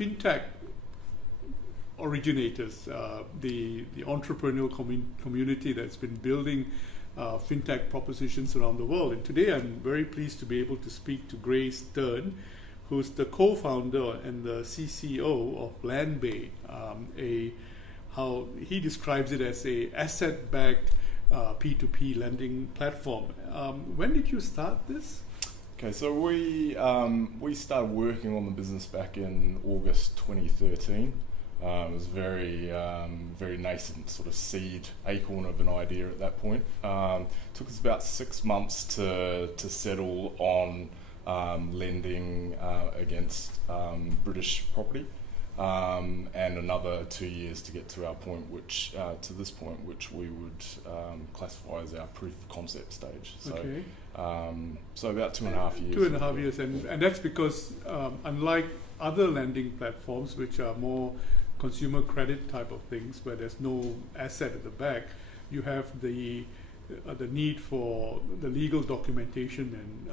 fintech originators, the entrepreneurial community that's been building fintech propositions around the world. And today I'm very pleased to be able to speak to Grace Stern, who's the co-founder and the CCO of Landbay, how he describes it as a asset-backed P2P lending platform. When did you start this? Okay, so we started working on the business back in August 2013. It was very nascent, sort of seed acorn of an idea at that point. Took us about 6 months to settle on lending against British property, and another 2 years to get to our point, which we would classify as our proof of concept stage. So, okay. So about 2.5 years. 2.5 years, and that's because unlike other lending platforms, which are more consumer credit type of things, where there's no asset at the back, you have the need for the legal documentation and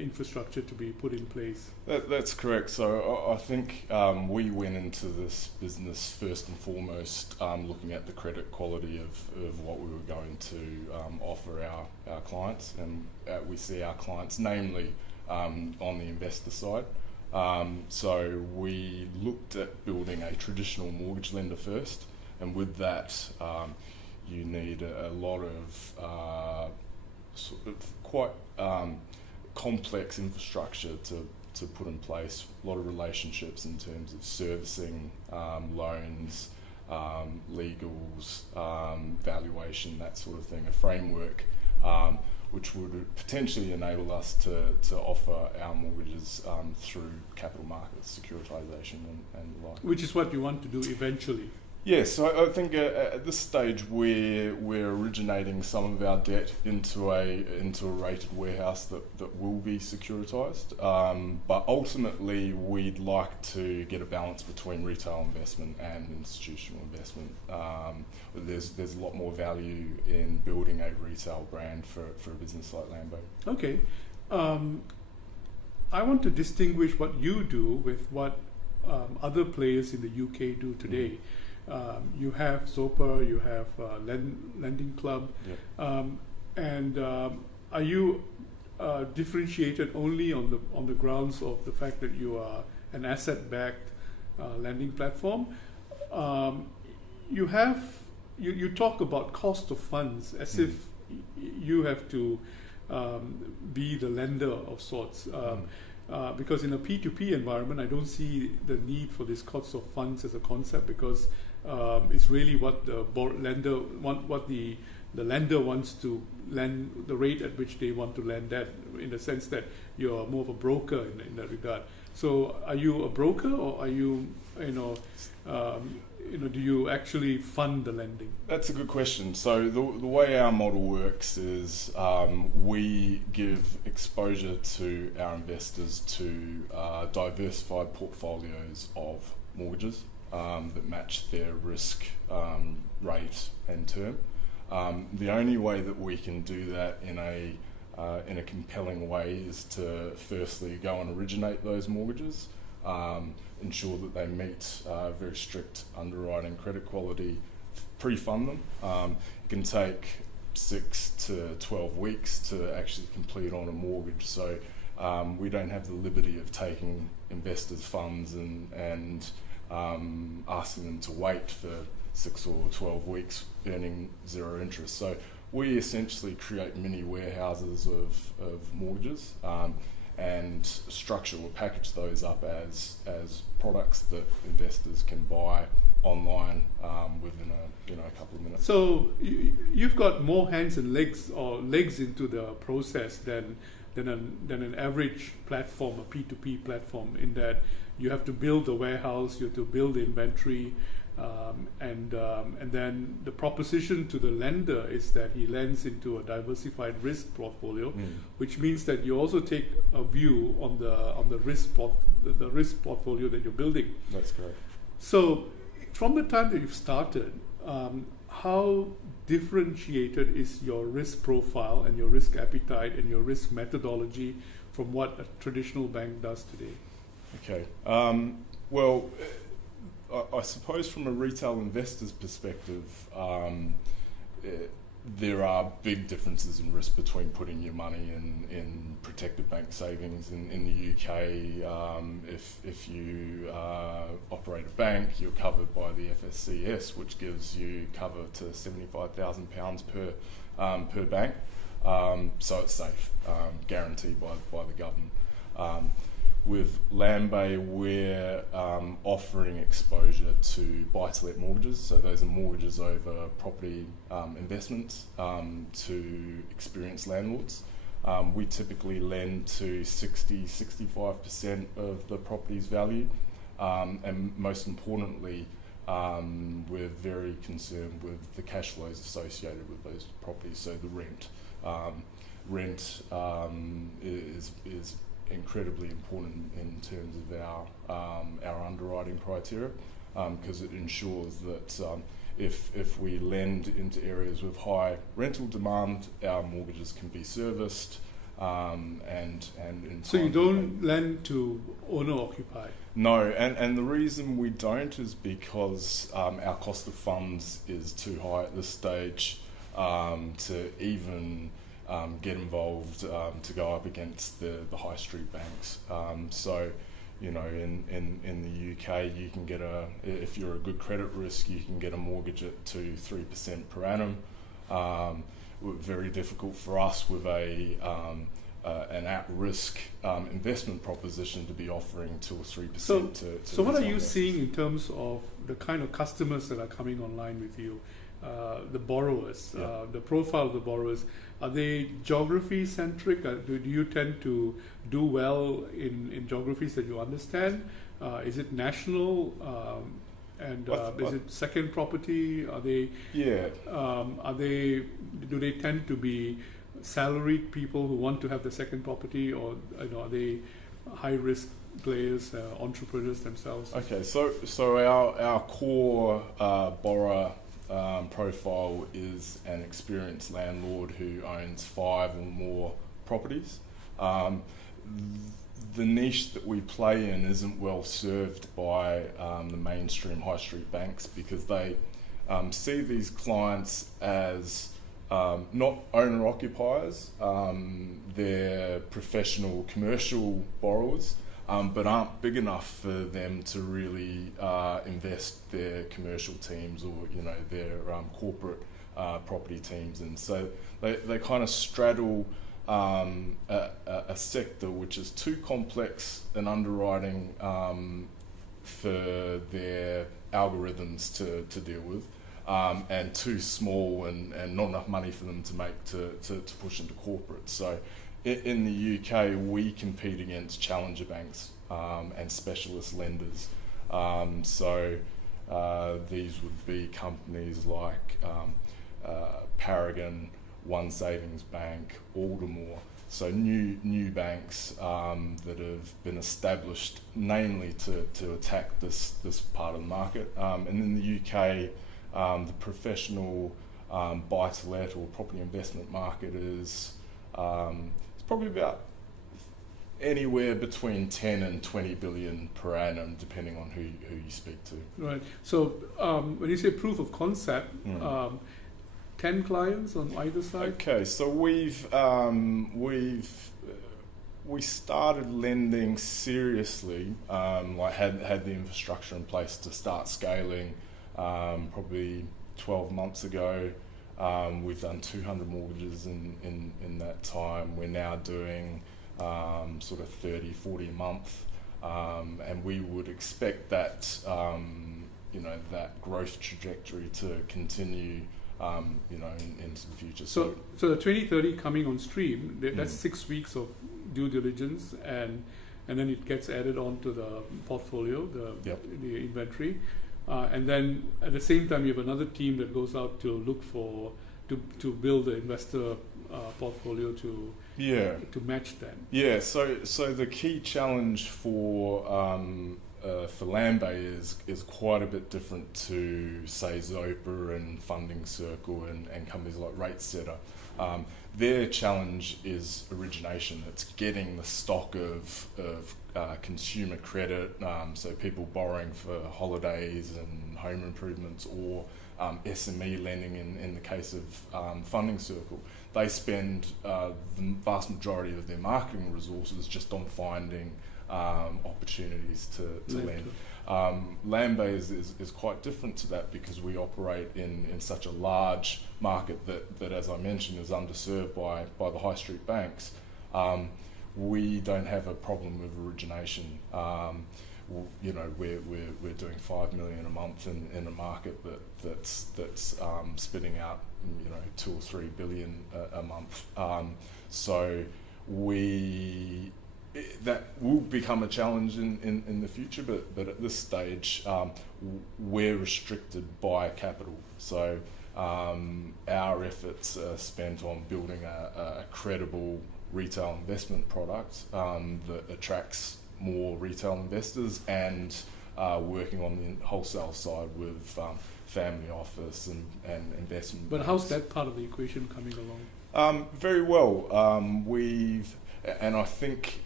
infrastructure to be put in place. That's correct. So I think we went into this business first and foremost looking at the credit quality of what we were going to offer our clients, and we see our clients namely on the investor side. So we looked at building a traditional mortgage lender first, and with that you need a lot of sort of quite complex infrastructure to put in place, a lot of relationships in terms of servicing, loans, legals, valuation, that sort of thing, a framework which would potentially enable us to offer our mortgages through capital markets, securitization and the like. Which is what you want to do eventually. Yes, so I think at this stage we're originating some of our debt into a rated warehouse that will be securitized, but ultimately we'd like to get a balance between retail investment and institutional investment. There's a lot more value in building a retail brand for a business like Landbay. Okay, I want to distinguish what you do with what other players in the UK do today. You have Zopa, you have Lending Club, yep. And are you differentiated only on the grounds of the fact that you are an asset-backed lending platform? You talk about cost of funds as if you have to be the lender of sorts. Because in a P2P environment, I don't see the need for this cost of funds as a concept, because it's really what the lender wants to lend, the rate at which they want to lend at, in the sense that you're more of a broker in that regard. So are you a broker, or are you, do you actually fund the lending? That's a good question. So the way our model works is we give exposure to our investors to diversified portfolios of mortgages that match their risk rate and term. The only way that we can do that in a compelling way is to firstly go and originate those mortgages, ensure that they meet very strict underwriting credit quality, pre-fund them. It can take 6 to 12 weeks to actually complete on a mortgage, so we don't have the liberty of taking investors' funds and asking them to wait for 6 or 12 weeks earning zero interest. So we essentially create mini warehouses of mortgages and structure or package those up as products that investors can buy online within a couple of minutes. So you've got more hands and legs, or legs into the process than an average platform, a P2P platform, in that you have to build the warehouse, you have to build the inventory, and then the proposition to the lender is that he lends into a diversified risk portfolio, which means that you also take a view on the risk portfolio that you're building. That's correct. So from the time that you've started, how differentiated is your risk profile and your risk appetite and your risk methodology from what a traditional bank does today? Okay. Well, I suppose from a retail investor's perspective, there are big differences in risk between putting your money in protected bank savings in the UK. If you operate a bank, you're covered by the FSCS, which gives you cover to £75,000 per bank. So it's safe, guaranteed by the government. With Landbay, we're offering exposure to buy-to-let mortgages, so those are mortgages over property investments to experienced landlords. We typically lend to 60-65% of the property's value, and most importantly, we're very concerned with the cash flows associated with those properties, so the rent. Rent is incredibly important in terms of our underwriting criteria, because it ensures that if we lend into areas with high rental demand, our mortgages can be serviced, and in so you don't lend to owner occupied? No, and the reason we don't is because our cost of funds is too high at this stage to even get involved to go up against the high street banks. So, you know, in the UK, you can get if you're a good credit risk, you can get a mortgage at 2-3% per annum. Very difficult for us with an at-risk investment proposition to be offering 2 or 3%. So what are you seeing in terms of the kind of customers that are coming online with you? The borrowers, the profile of the borrowers, are they geography centric? Do you tend to do well in geographies that you understand? Is it national? Is it second property? Are they? Yeah. Do they tend to be salaried people who want to have the second property, or are they high risk players, entrepreneurs themselves? Okay, so our core borrower profile is an experienced landlord who owns 5 or more properties. The niche that we play in isn't well served by the mainstream high street banks, because they see these clients as not owner occupiers. They're professional commercial borrowers, but aren't big enough for them to really invest their commercial teams or their corporate property teams, and so they kind of straddle a sector which is too complex an underwriting for their algorithms to deal with, and too small and not enough money for them to make to push into corporate. So in the UK, we compete against challenger banks and specialist lenders. So these would be companies like Paragon, One Savings Bank, Aldermore. So new banks that have been established mainly to attack this part of the market. And in the UK, the professional buy-to-let or property investment market is probably about anywhere between 10 and 20 billion per annum, depending on who you speak to. Right. So when you say proof of concept, 10 clients on either side? Okay, so we started lending seriously, like had the infrastructure in place to start scaling probably 12 months ago. We've done 200 mortgages in that time. We're now doing sort of 30, 40 a month, and we would expect that that growth trajectory to continue into the future. So the 2030 coming on stream, that's 6 weeks of due diligence, and then it gets added onto the portfolio, the inventory, and then at the same time you have another team that goes out to look for to build the investor portfolio to match that. Yeah. So the key challenge for Landbay is quite a bit different to say Zopa and Funding Circle and companies like RateSetter. Their challenge is origination. It's getting the stock of consumer credit, so people borrowing for holidays and home improvements, or SME lending in the case of Funding Circle. They spend the vast majority of their marketing resources just on finding opportunities to lend. Landbay is quite different to that, because we operate in such a large market that, as I mentioned, is underserved by the high street banks. We don't have a problem with origination. We're doing 5 million a month in a market that's spitting out 2 or 3 billion a month. So that will become a challenge in the future, but at this stage we're restricted by capital. So our efforts are spent on building a credible retail investment product that attracts more retail investors, and working on the wholesale side with family office and investment. But banks. how's that part of the equation coming along? Very well. And I think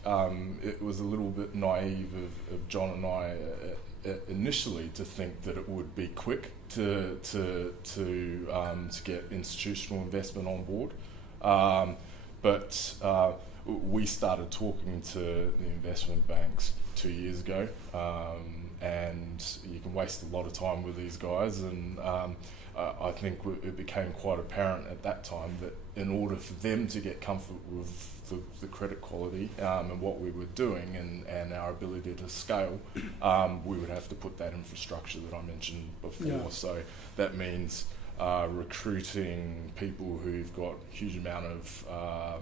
it was a little bit naive of John and I initially to think that it would be quick to get institutional investment on board. But we started talking to the investment banks 2 years ago, and you can waste a lot of time with these guys, and I think it became quite apparent at that time that in order for them to get comfort with the credit quality and what we were doing and our ability to scale, we would have to put that infrastructure that I mentioned before. Yeah. So that means recruiting people who've got a huge amount of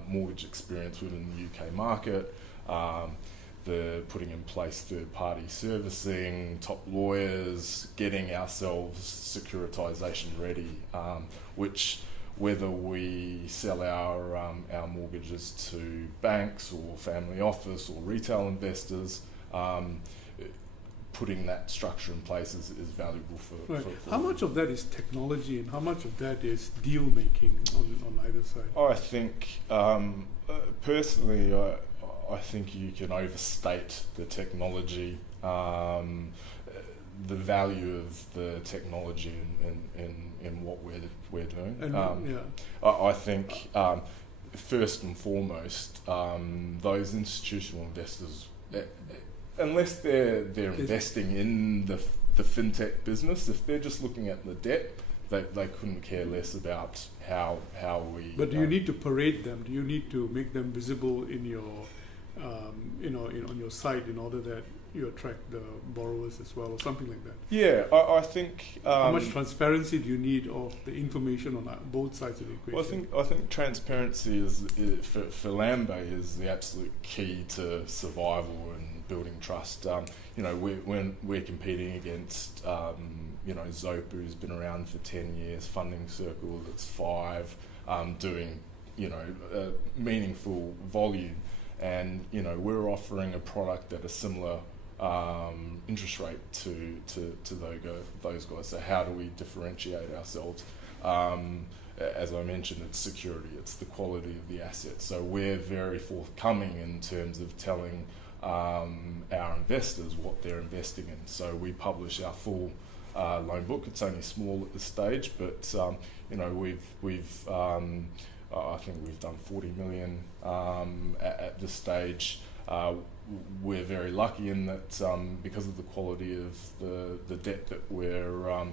mortgage experience within the UK market, the putting in place third-party servicing, top lawyers, getting ourselves securitization ready, which whether we sell our mortgages to banks or family office or retail investors, putting that structure in place is valuable for. Right. For how much of that is technology, and how much of that is deal making on either side? I think personally, I think you can overstate the technology, the value of the technology in what we're doing. And, I think first and foremost, those institutional investors, unless they're investing in the fintech business, if they're just looking at the debt, they couldn't care less about how we. But do you need to parade them? Do you need to make them visible in your, on your site in order that you attract the borrowers as well, or something like that? Yeah, I think. How much transparency do you need of the information on both sides of the equation? Well, I think transparency is for Landbay is the absolute key to survival and building trust. When we're competing against Zopa, who's been around for 10 years, Funding Circle that's 5, doing meaningful volume, and we're offering a product at a similar interest rate to those guys. So how do we differentiate ourselves? As I mentioned, it's security, it's the quality of the asset. So we're very forthcoming in terms of telling our investors what they're investing in. So we publish our full loan book. It's only small at this stage, but we've I think we've done 40 million at this stage. We're very lucky in that because of the quality of the debt that we're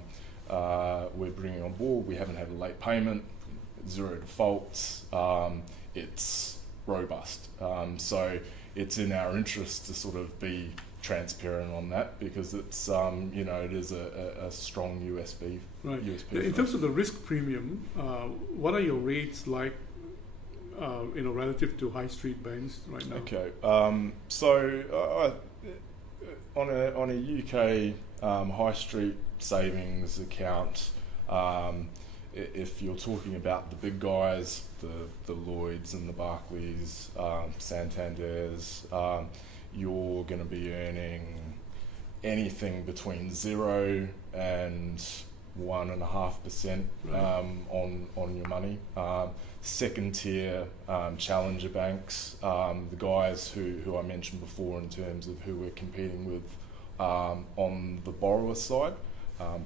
bringing on board, we haven't had a late payment, 0 defaults. It's robust, so it's in our interest to sort of be transparent on that, because it's it is a strong USP. Right. USP in terms of the risk premium, what are your rates like? Relative to high street banks right now. Okay, so on a UK high street savings account, if you're talking about the big guys, the Lloyds and the Barclays, Santanders, you're going to be earning anything between 0 and 1.5% on your money. Second tier challenger banks, the guys who I mentioned before in terms of who we're competing with on the borrower side,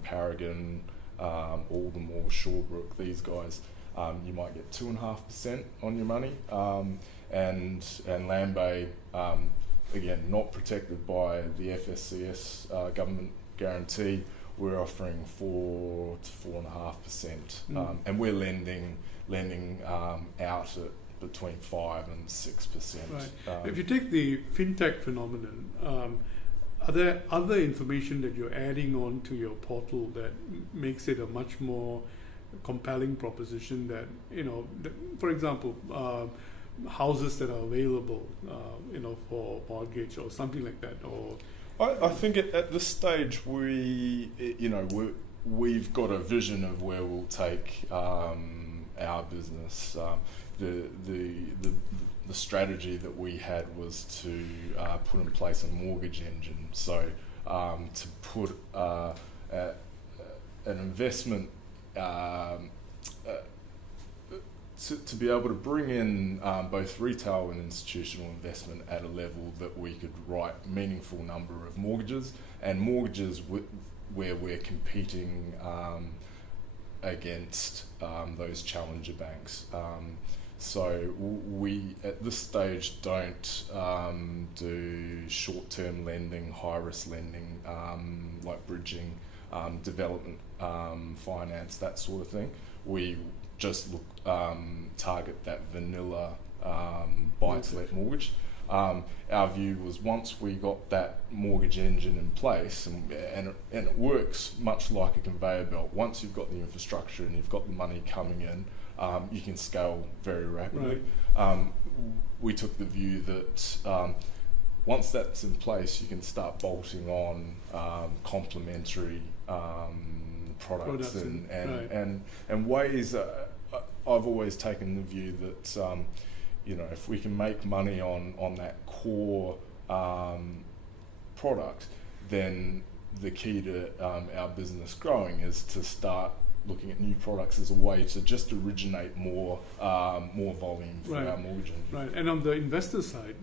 Paragon, Aldermore, Shawbrook, these guys, you might get 2.5% on your money, and Landbay, again, not protected by the FSCS government guarantee. We're offering 4 to 4.5%, and we're lending out at between 5 and 6%. Right. If you take the fintech phenomenon, are there other information that you're adding on to your portal that makes it a much more compelling proposition that, for example, houses that are available, for mortgage or something like that? Or I think at this stage we've got a vision of where we'll take our business. The strategy that we had was to put in place a mortgage engine. So to put an investment to be able to bring in both retail and institutional investment at a level that we could write meaningful number of mortgages, and mortgages where we're competing against those challenger banks. So we at this stage don't do short-term lending, high-risk lending, like bridging, development finance, that sort of thing. We just target that vanilla buy-to-let mortgage. Our view was once we got that mortgage engine in place, and it works much like a conveyor belt. Once you've got the infrastructure and you've got the money coming in, you can scale very rapidly. Right. We took the view that once that's in place, you can start bolting on complementary products and ways. I've always taken the view that if we can make money on that core product, then the key to our business growing is to start looking at new products as a way to just originate more volume for our mortgage engine. Right, and on the investor side,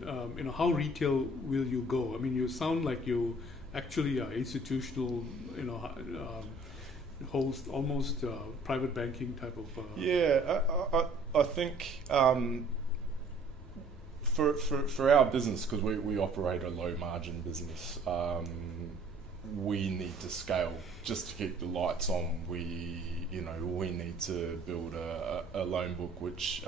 how retail will you go? I mean, you sound like you actually are institutional, host almost private banking type of. I think for our business, because we operate a low margin business, we need to scale just to keep the lights on. We need to build a loan book which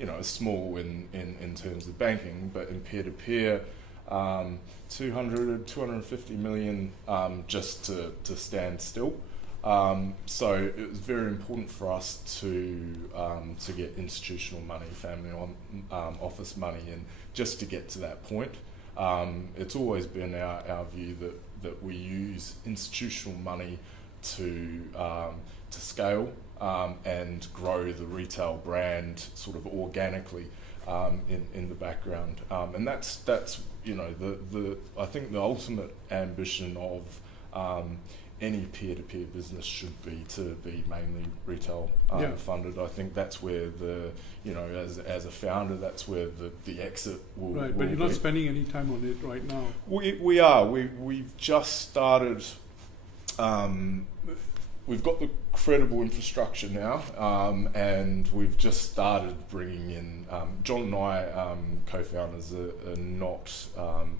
is small in terms of banking, but in peer-to-peer, 250 million just to stand still. So it was very important for us to get institutional money, family office money in, just to get to that point. It's always been our view that we use institutional money to scale and grow the retail brand sort of organically in the background, and that's I think the ultimate ambition of any peer-to-peer business should be to be mainly retail funded. I think that's where as a founder, that's where the exit will Right, will but you're be. not spending any time on it right now. We are. We've just started. We've got the credible infrastructure now, and we've just started bringing in. John and I, co-founders, are not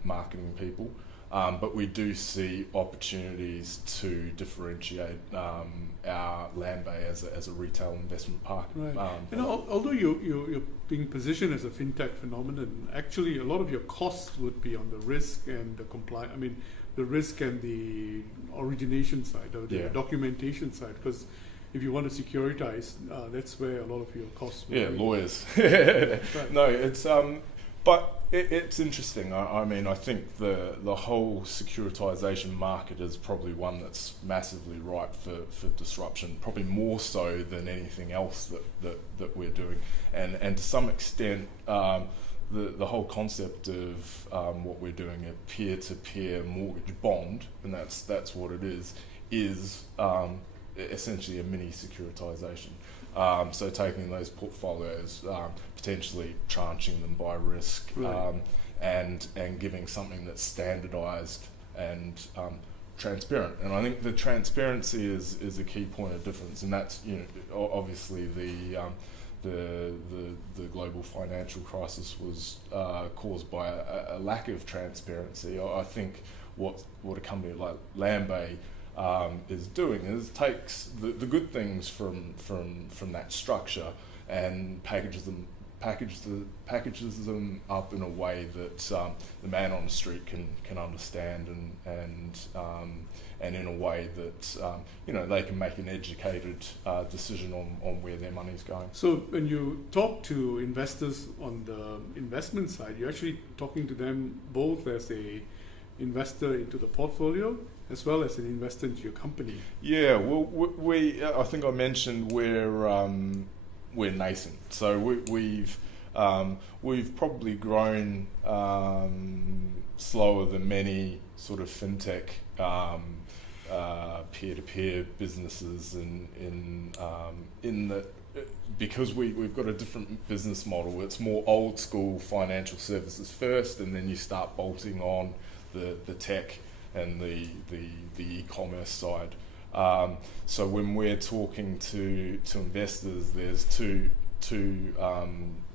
marketing people. But we do see opportunities to differentiate our Landbay as a retail investment park. Right. Although you're being positioned as a fintech phenomenon, actually a lot of your costs would be on the risk and the compliance. I mean, the risk and the origination side, or the documentation side, because if you want to securitize, that's where a lot of your costs will be. Lawyers. Right. No, it's but it's interesting. I mean, I think the whole securitization market is probably one that's massively ripe for disruption, probably more so than anything else that we're doing. And to some extent, the whole concept of what we're doing, a peer-to-peer mortgage bond, and that's what it is essentially a mini securitization. So taking those portfolios, potentially tranching them by risk, Right. and giving something that's standardized and transparent. And I think the transparency is a key point of difference, and that's, you know, obviously the global financial crisis was caused by a lack of transparency. I think what a company like Landbay is doing is takes the good things from that structure and packages them up in a way that the man on the street can understand, and in a way that you know, they can make an educated decision on where their money's going. So when you talk to investors on the investment side, you're actually talking to them both as a investor into the portfolio as well as an investor into your company. Yeah, well, we I think I mentioned we're nascent, so we've probably grown slower than many sort of fintech peer-to-peer businesses in that, because we've got a different business model. It's more old school financial services first, and then you start bolting on the tech and the e-commerce side. So when we're talking to investors, there's two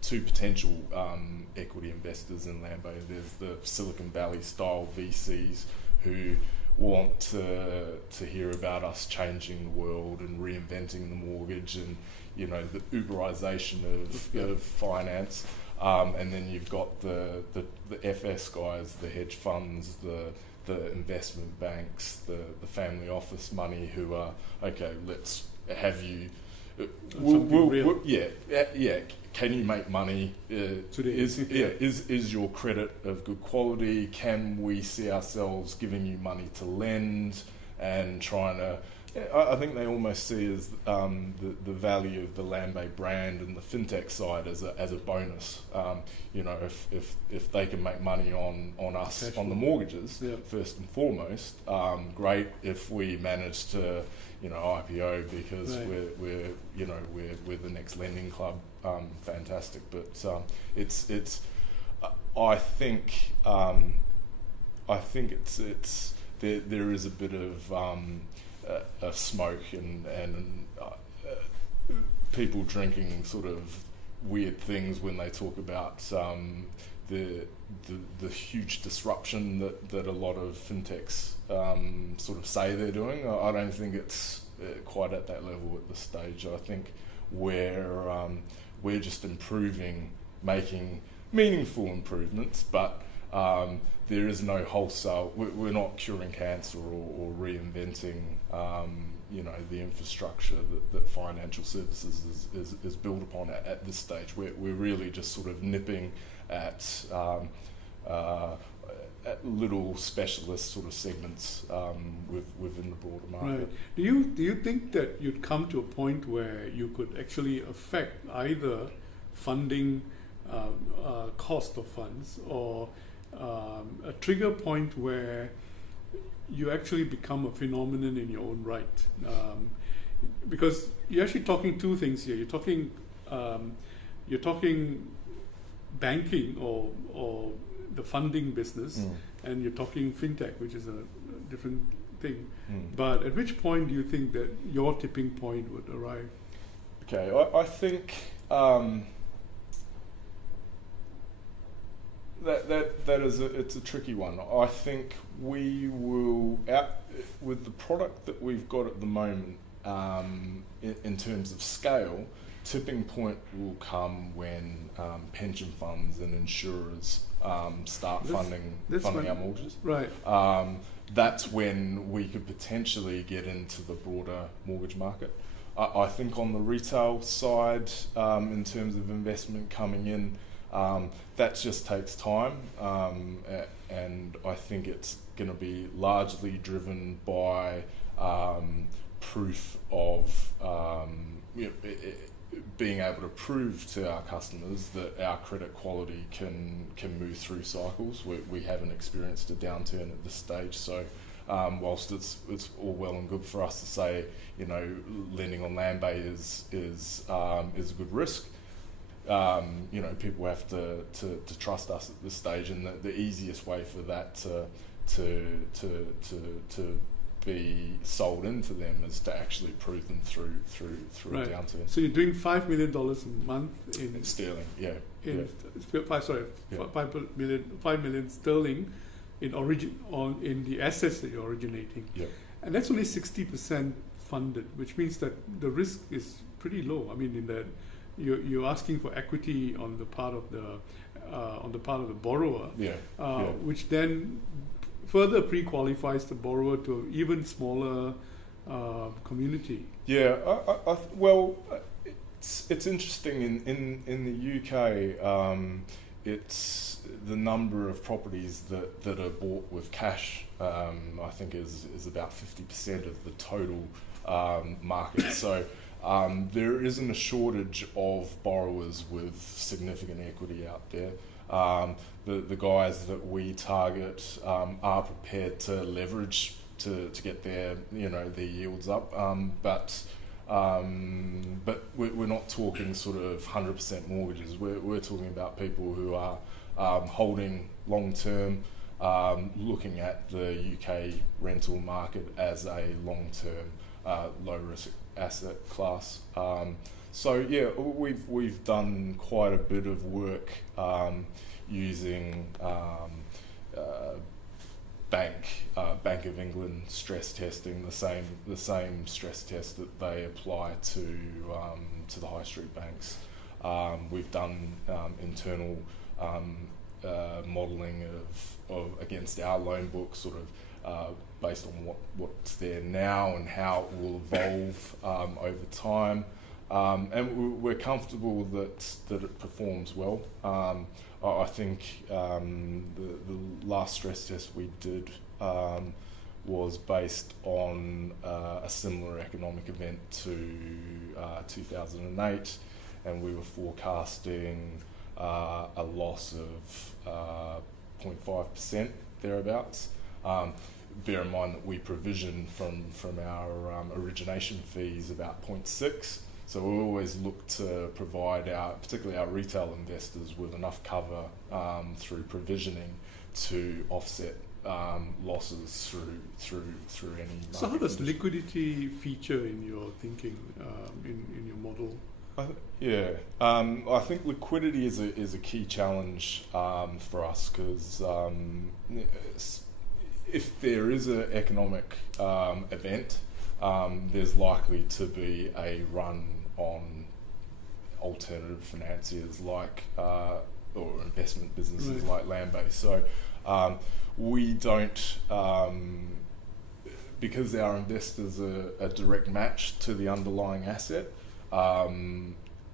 potential equity investors in Landbay. There's the Silicon Valley style VCs who want to hear about us changing the world and reinventing the mortgage, and, you know, the Uberization of finance. And then you've got the FS guys, the hedge funds, the investment banks, the family office money, who are, okay, let's have you. Can you make money? Is your credit of good quality? Can we see ourselves giving you money to lend and trying to? I think they almost see as the value of the Landbay brand and the fintech side as a bonus. You know, if they can make money on us on the mortgages, first and foremost, great. If we manage to, you know, IPO because we're the next lending club, fantastic. But I think it's there is a bit of smoke and people drinking sort of weird things when they talk about the huge disruption that a lot of fintechs sort of say they're doing. I don't think it's quite at that level at this stage. I think we're just improving, making meaningful improvements, but there is no wholesale. We're not curing cancer or reinventing, you know, the infrastructure that financial services is built upon at this stage. We're really just sort of nipping at little specialist sort of segments within the broader market. Right. Do you think that you'd come to a point where you could actually affect either funding, cost of funds, or a trigger point where you actually become a phenomenon in your own right? Because you're actually talking two things here. You're talking banking or the funding business, and you're talking fintech, which is a different thing. But at which point do you think that your tipping point would arrive? Okay, I think that is it's a tricky one. I think we will, with the product that we've got at the moment, in terms of scale, tipping point will come when pension funds and insurers start funding our mortgages. Right. That's when we could potentially get into the broader mortgage market. I think on the retail side, in terms of investment coming in, that just takes time, and I think it's going to be largely driven by proof of being able to prove to our customers that our credit quality can move through cycles. We haven't experienced a downturn at this stage, so whilst it's all well and good for us to say, lending on Landbay is a good risk. People have to trust us at this stage, and the easiest way for that to be sold into them is to actually prove them through right. a downturn. So you're doing $5 million a month in sterling, $5 million sterling in the assets that you're originating, and that's only 60% funded, which means that the risk is pretty low. I mean, in that you're asking for equity on the part of the borrower, which then further pre-qualifies the borrower to an even smaller community. Yeah, it's interesting in the UK. It's the number of properties that are bought with cash. I think is about 50% of the total market. So there isn't a shortage of borrowers with significant equity out there. The guys that we target are prepared to leverage to get their yields up, but we're not talking sort of 100% mortgages. We're talking about people who are holding long term, looking at the UK rental market as a long term low risk asset class. We've done quite a bit of work using Bank of England stress testing, the same stress test that they apply to the high street banks. We've done internal modelling of against our loan book, sort of based on what's there now and how it will evolve over time. And we're comfortable that it performs well. I think the last stress test we did was based on a similar economic event to 2008, and we were forecasting a loss of 0.5% thereabouts. Bear in mind that we provision from our origination fees about 0.6. So we always look to provide particularly our retail investors, with enough cover through provisioning to offset losses through any market. So how does liquidity feature in your thinking, in your model? I think liquidity is a key challenge for us, because if there is an economic event, there's likely to be a run on alternative financiers like or investment businesses like Landbay. So we don't, because our investors are a direct match to the underlying asset.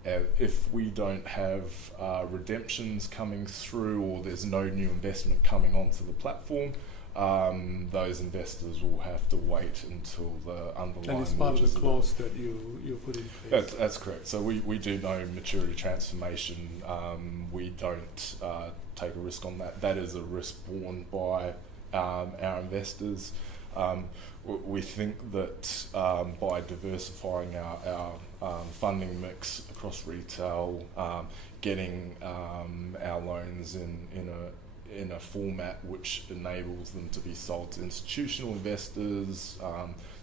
If we don't have redemptions coming through, or there's no new investment coming onto the platform, those investors will have to wait until the underlying... And it's part of the clause that you put in place. That's correct. So we do no maturity transformation. We don't take a risk on that. That is a risk borne by our investors. We think that by diversifying our funding mix across retail, getting our loans in a format which enables them to be sold to institutional investors,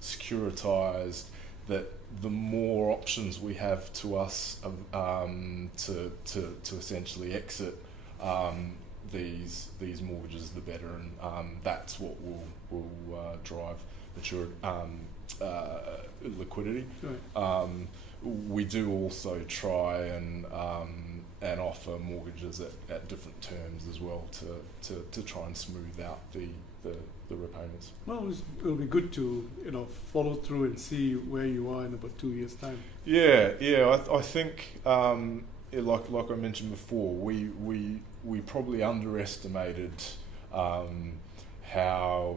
securitized, that the more options we have to us to essentially exit these mortgages, the better, and that's what will drive mature liquidity. Right. We do also try and offer mortgages at different terms as well to try and smooth out the repayments. Well, it'll be good to follow through and see where you are in about 2 years' time. I think like I mentioned before, we probably underestimated how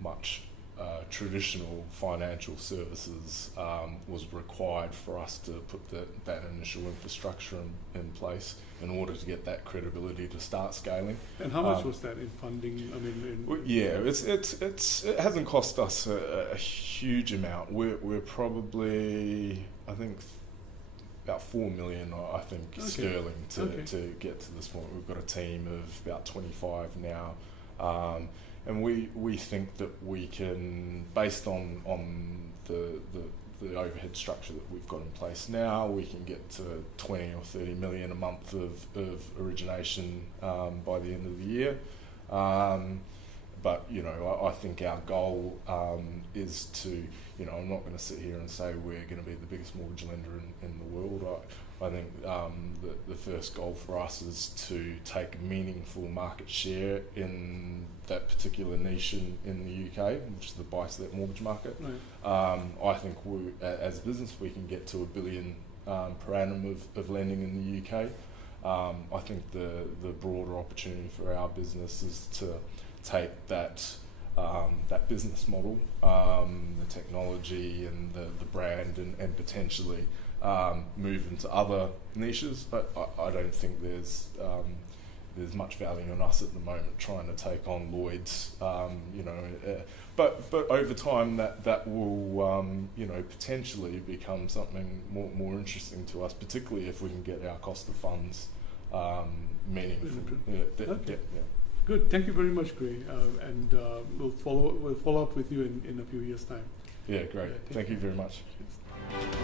much traditional financial services was required for us to put that initial infrastructure in place in order to get that credibility to start scaling. And how much was that in funding? I mean, it hasn't cost us a huge amount. We're probably, I think, about 4 million, I think, sterling to get to this point. We've got a team of about 25 now, and we think that we can, based on the overhead structure that we've got in place now, we can get to 20 or 30 million a month of origination by the end of the year. But I think our goal is to, I'm not going to sit here and say we're going to be the biggest mortgage lender in the world. I think the first goal for us is to take meaningful market share in that particular niche in the UK, which is the buy-to-let mortgage market. Right. I think as a business we can get to $1 billion per annum of lending in the UK. I think the broader opportunity for our business is to take that business model, the technology and the brand, and potentially move into other niches. But I don't think there's much value in us at the moment trying to take on Lloyd's. But over time that will potentially become something more interesting to us, particularly if we can get our cost of funds meaningful. Okay. Good. Thank you very much, Gray. And we'll follow up with you in a few years' time. Yeah, great. Thank you very much. Cheers.